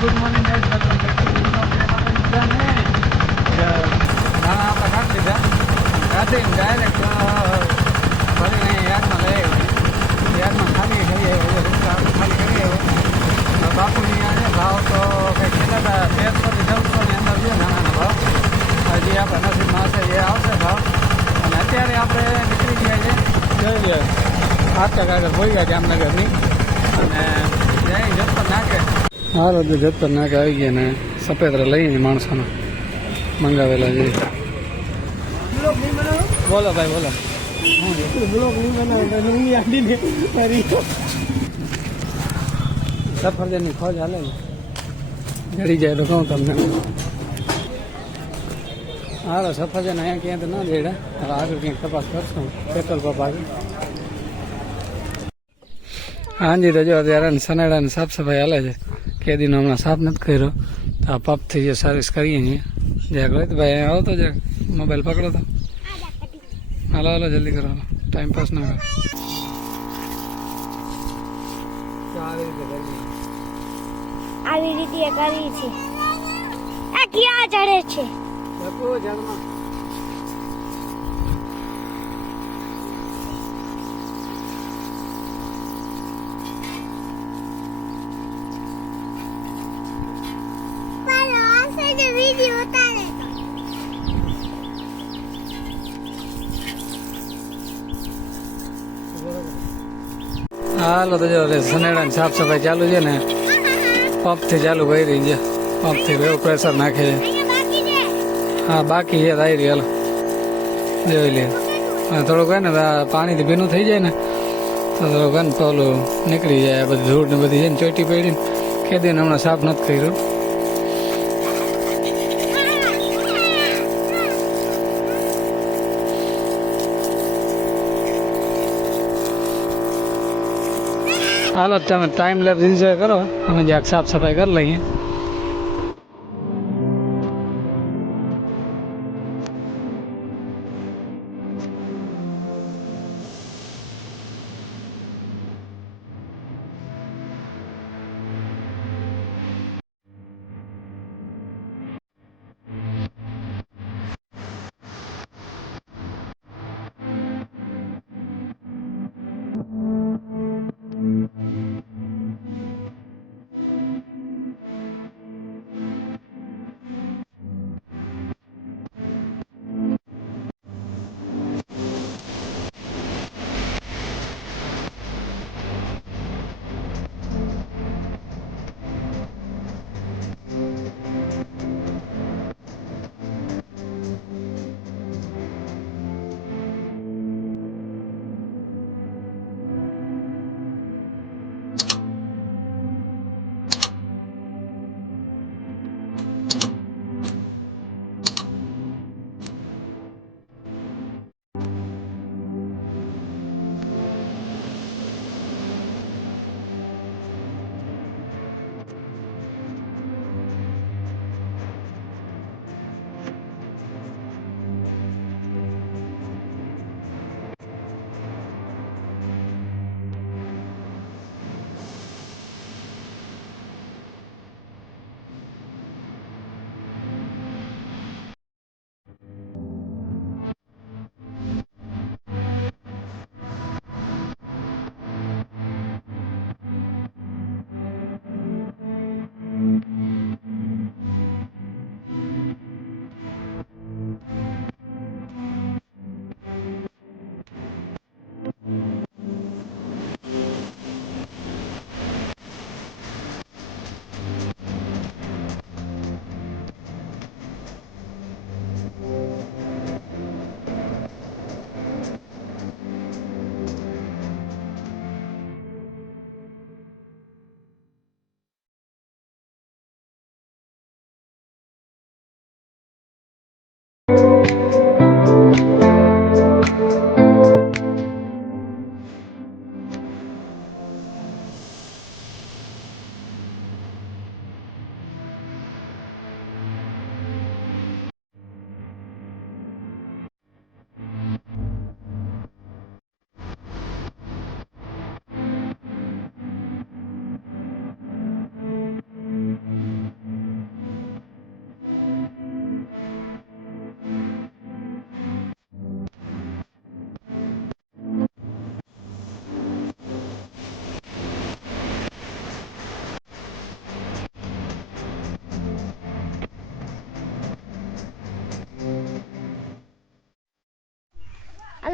Good morning guys, welcome back to નાના આપણે કાઢી લીધા કાઢીને ડાયરેક્ટ ભરીને યાદમાં લઈ આવ્યો. યાદમાં ખાલી થઈ આવ્યો, ખાલી કરી આવ્યો. બાપુની અહીંયા ભાવ તો કંઈક કીધા હતા 1300 થી 1400 ની અંદર છે નાનાનો ભાવ. હજી આપણે નસીબમાં હશે એ આવશે ભાવ. અને અત્યારે આપણે નીકળી ગયા છે જોઈ લે 8 આગળ હોઈ ગયા જામનગરની અને જઈ જતપર નાખે. હાલો તો જતપર નાખે આવી ગયા ને સફેદરા લઈને માણસોને મંગાવેલા છે. બોલો ભાઈ બોલો. સફરજનની ખોજ હાલે ને જડી જાય તો કહું તમને. હાલો સફરજન અહીંયા ક્યાં તો ના જડ્યા. હવે આગળ ક્યાંક તપાસ કરશું પેટ્રોલ પંપ આગળ. હાજી તો જો અત્યારે સનેડાની સાફ સફાઈ હાલે છે. કેદીનો હમણાં સાફ નથી કર્યો તો આ પંપથી જે સર્વિસ કરીએ છીએ જ્યાં ગયો તો ભાઈ આવો તો જ્યાં મોબાઈલ પકડો તો હાલો હાલો જલ્દી કરો ટાઈમ પાસ ના કરો. આવી રીતે કરી છે. આ ક્યાં ચડે છે? હાલો તો જો સનેડાની સાફ સફાઈ ચાલુ છે ને પંપથી ચાલુ કરી રહી છે. પંપથી એવું પ્રેશર નાખે છે. હા બાકી છે આવી રહી. હાલો જોઈ લે થોડુંક હોય ને પાણીથી ભીનું થઈ જાય ને તો થોડુંક ને પેલું નીકળી જાય. બધી ધૂળ ને બધી છે ને ચોટી પડી ને ખેદીને હમણાં સાફ નથી કર્યું. હાલો તમે ટાઈમ લેપ્સ એન્જોય કરો. અમે જ્યાં સાફ સફાઈ કરી લઈએ.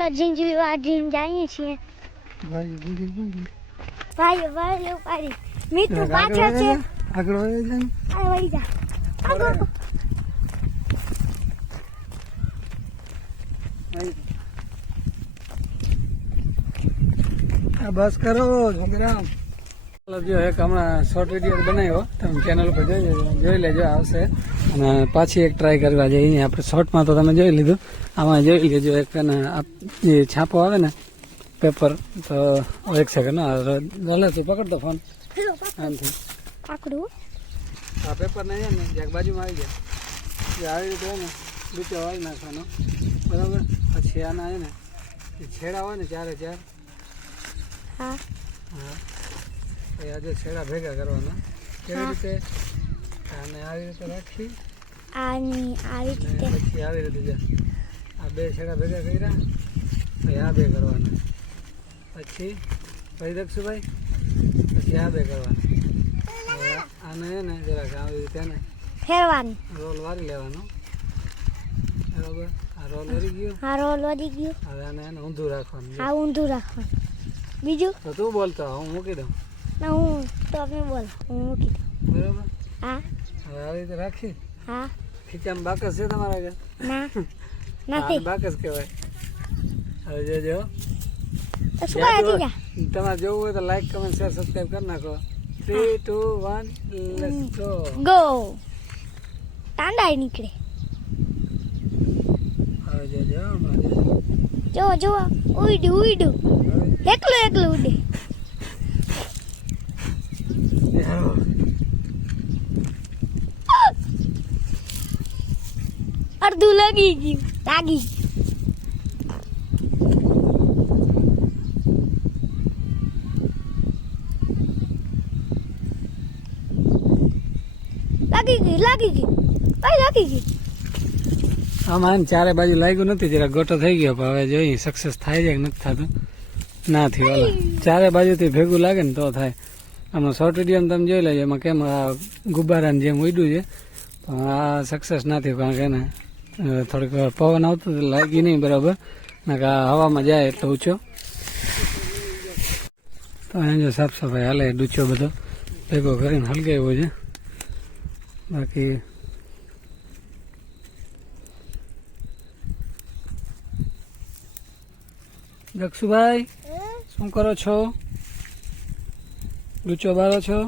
હાલો જીમ જઈએ છીએ ભાઈ ઉપાડી મિત્રો પાછળ છે આગળ વહી જાય આ વહી જા આગળ બસ કરો છોકરા જો એક હમણાં શોર્ટ વિડીયો બનાવ્યો તમે ચેનલ ઉપર જોઈ લેજો આવશે અને પાછી એક ટ્રાય કરવા જઈએ આપણે શોર્ટમાં તો તમે જોઈ લીધું આમાં જોઈ લેજો એક જે છાપો આવે ને પેપર તો એક સેકન્ડ ડોલેથી પકડતો ફોન આમથી પકડું આ પેપર નહીં ને જ્યાંક બાજુમાં આવી જાય આવી રીતે હોય ને બીચો વાળી નાખવાનો બરાબર પછી આના આવે ને એ છેડા હોય ને ચારે ચાર હા હા એ આજે છેડા ભેગા કરવાના કેવી રીતે આને આવી રીતે રાખી આની આવી રીતે અને પછી આવી રીતે જા આ બે છેડા ભેગા કર્યા પછી આ બે કરવાના પછી કહી દઈશું ભાઈ પછી આ બે કરવાના હવે આને ને જરાક આવી રીતે ને ફેરવાનું રોલ વારી લેવાનો બરાબર આ રોલ વરી ગયો હા રોલ વધી ગયું હવે આને એને ઊંધું રાખવાનું હા ઊંધું રાખવાનું બીજું તો તું બોલતો હું મૂકી દઉં ના હું તો તમે બોલ હું મૂકી દઉં બરાબર હા હવે આવી રીતે રાખી હા ખીચામાં બાકસ છે તમારા ઘર ના નથી બાકસ કહેવાય હવે જોજો તો શું હતી જા તમારે જોવું હોય તો લાઈક કમેન્ટ શેર સબસ્ક્રાઈબ કરી નાખો 3 2 1 લેટ્સ ગો ગો તાંડાઈ નીકળે હવે જોજો જો ઉડ્યું એકલું ઉડે અડધું લાગી ગયું લાગી ગઈ આમાં એમ ચારે બાજુ લાગ્યું નથી જરા ગોટો થઈ ગયો પણ હવે જોઈએ સક્સેસ થાય છે કે નથી થતું ના થયું ઓલા ચારે બાજુથી ભેગું લાગે ને તો થાય આમાં શોર્ટ વિડીયો તમે જોઈ લેજો એમાં કેમ આ ગુબ્બારાની જેમ ઉડ્યું છે પણ આ સક્સેસ ના થયું કારણ કે એને થોડીક પવન આવતો લાગી નહીં બરાબર ને કે આ હવામાં જાય એટલે ઊંચો તો અહીં જો સાફ સફાઈ હાલે ડૂચો બધો ભેગો કરીને હલગાવ્યો છે બાકી દક્ષુભાઈ શું કરો છો ડૂચો બારો છો